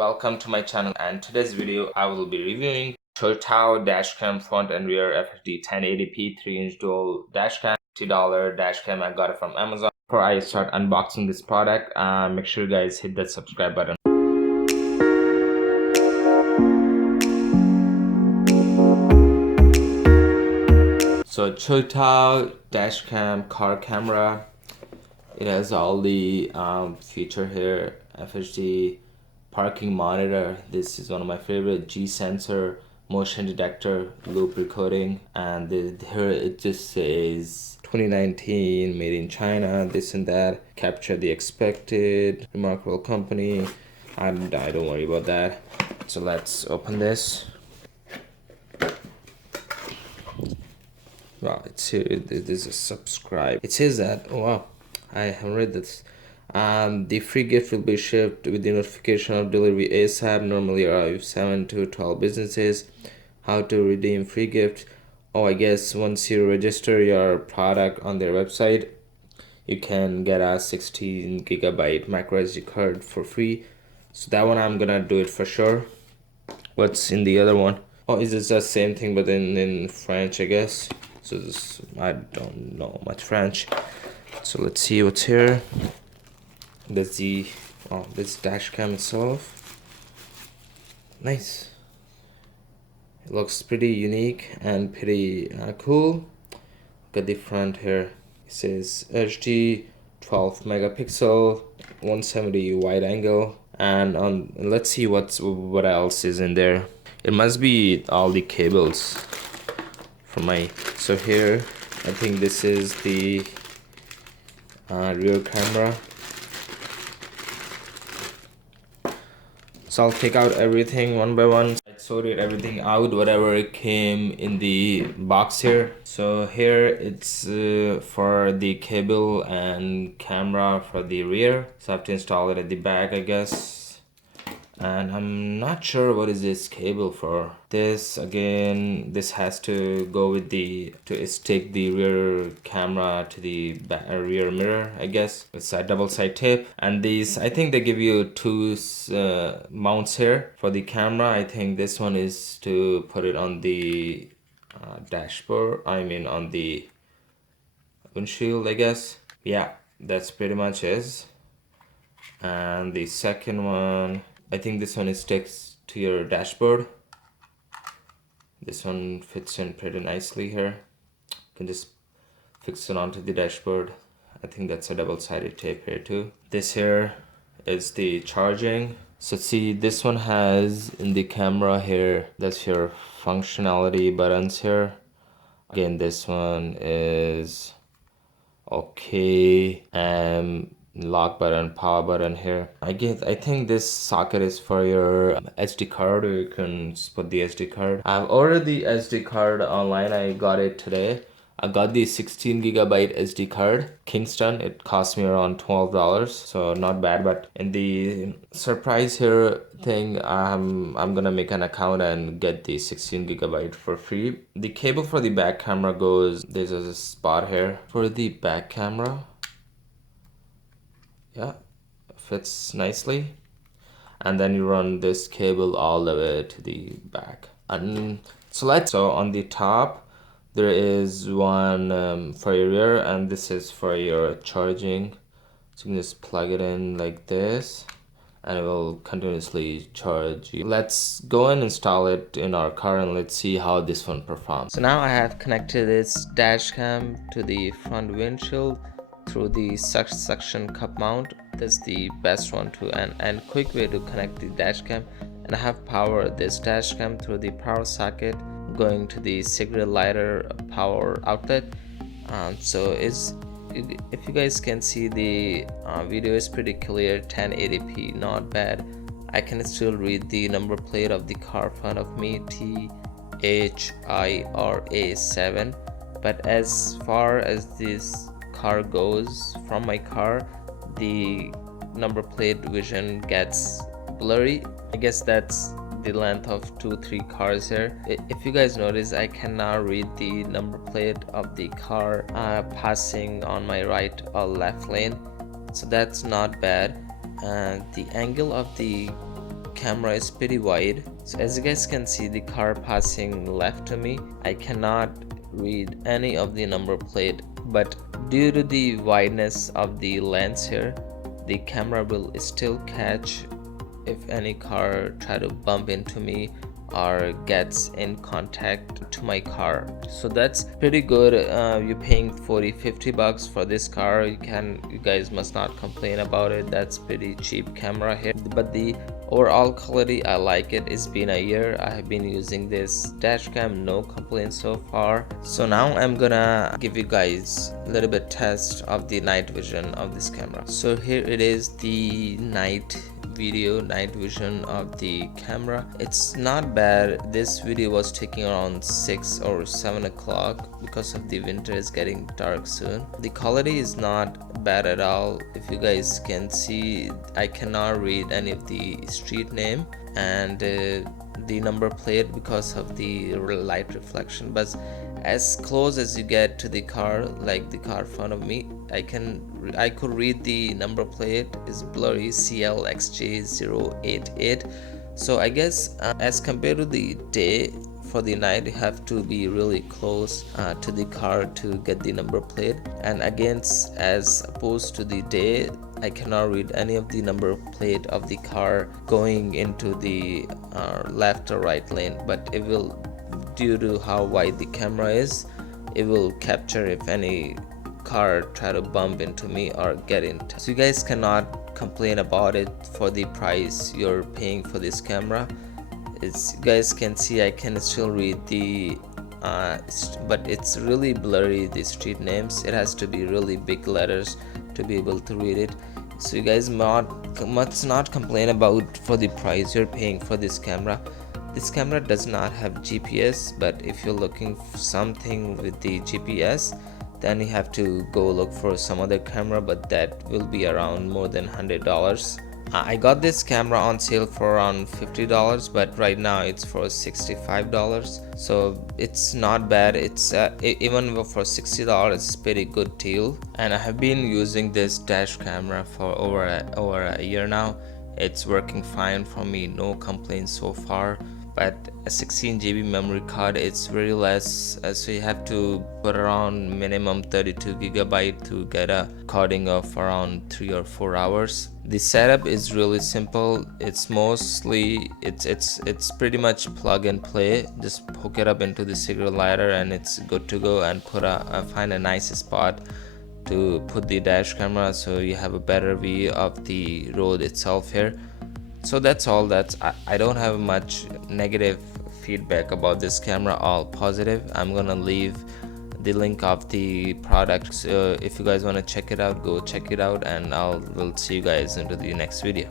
welcome to my channel, and today's video I will be reviewing CHORTAU Dash Cam front and rear FHD 1080p 3-inch dual dash cam. $50 dash cam. I got it from Amazon. Before I start unboxing this product, make sure you guys hit that subscribe button. So CHORTAU Dash Cam car camera. It has all the feature here: FHD, parking monitor. This is one of my favorite. G sensor, motion detector, loop recording, and here it just says 2019 made in China, this and that. Capture the expected, remarkable company. I don't worry about that. So let's open this. Wow, it's here. There's a subscribe. It says that. Oh wow, I haven't read this. The free gift will be shipped with the notification of delivery ASAP. Normally arrives 7 to 12 businesses. How to redeem free gift? Oh, I guess once you register your product on their website, you can get a 16 gigabyte micro SD card for free. So that one I'm gonna do it for sure. What's in the other one? Oh, is this the same thing but in French, I guess? So this, I don't know much French. So let's see what's here. That's the this dash cam itself. Nice. It looks pretty unique and pretty cool. Look at the front here. It says HD 12 megapixel, 170 wide angle, and let's see what else is in there. It must be all the cables for my. So here, I think this is the rear camera. So I'll take out everything one by one. I sorted everything out, whatever it came in the box here. So here it's for the cable and camera for the rear. So I have to install it at the back, I guess. And I'm not sure what is this cable for. This again, this has to go with to stick the rear camera to the rear mirror, I guess. It's a double side tape. And these, I think they give you two mounts here for the camera. I think this one is to put it on the dashboard. I mean on the windshield, I guess. Yeah, that's pretty much it. And the second one, I think this one is sticks to your dashboard. This one fits in pretty nicely here. You can just fix it onto the dashboard. I think that's a double-sided tape here too. This here is the charging. So see, this one has in the camera here, that's your functionality buttons here. Again, this one is okay, and lock button, power button here. I think this socket is for your SD card, or you can put the SD card. I've ordered the SD card online. I got it today. I got the 16 gigabyte SD card, Kingston. It cost me around $12, so not bad. But in the surprise here thing, I'm gonna make an account and get the 16 gigabyte for free. The cable for the back camera goes, there's a spot here for the back camera. Yeah, fits nicely. And then you run this cable all the way to the back. And so on the top there is one for your rear, and this is for your charging. So you can just plug it in like this and it will continuously charge you. Let's go and install it in our car and let's see how this one performs. So now I have connected this dash cam to the front windshield through the suction cup mount. That's the best one to and quick way to connect the dash cam. And I have powered this dash cam through the power socket going to the cigarette lighter power outlet. So if you guys can see, the video is pretty clear, 1080p, not bad. I can still read the number plate of the car in front of me, THIRA7. But as far as this car goes from my car, the number plate vision gets blurry. I guess that's the length of 2-3 cars here. If you guys notice, I cannot read the number plate of the car passing on my right or left lane, so that's not bad. The angle of the camera is pretty wide. So as you guys can see, the car passing left to me, I cannot read any of the number plate, but due to the wideness of the lens here, the camera will still catch if any car try to bump into me or gets in contact to my car. So that's pretty good. You're paying 40-50 bucks for this car. You guys must not complain about it. That's pretty cheap camera here, but the overall quality, I like it. It's been a year I have been using this dash cam, no complaints so far. So now I'm gonna give you guys a little bit test of the night vision of this camera. So here it is, the night vision of the camera. It's not bad. This video was taking around 6 or 7 o'clock because of the winter is getting dark soon. The quality is not bad at all. If you guys can see, I cannot read any of the street name and the number plate because of the light reflection, but as close as you get to the car, like the car in front of me, I could read the number plate is blurry, CLXJ088. So I guess as compared to the day, for the night you have to be really close to the car to get the number plate, and against as opposed to the day, I cannot read any of the number plate of the car going into the left or right lane, but it will, due to how wide the camera is, it will capture if any car try to bump into me or get into. So you guys cannot complain about it for the price you're paying for this camera. You guys can see I can still read the but it's really blurry, the street names. It has to be really big letters to be able to read it. So you guys must not complain about for the price you're paying for this camera. This camera does not have GPS, but if you're looking for something with the GPS, then you have to go look for some other camera, but that will be around more than $100. I got this camera on sale for around $50, but right now it's for $65, so it's not bad. It's even for $60, it's pretty good deal. And I have been using this dash camera for over a year now. It's working fine for me, no complaints so far. But a 16 GB memory card, it's very less, so you have to put around minimum 32 GB to get a recording of around 3 or 4 hours. The setup is really simple. It's mostly it's pretty much plug and play. Just hook it up into the cigarette lighter and it's good to go, and find a nice spot to put the dash camera so you have a better view of the road itself here. So that's all. I don't have much negative feedback about this camera, all positive. I'm gonna leave the link of the product, so if you guys want to check it out, go check it out, and we'll see you guys into the next video.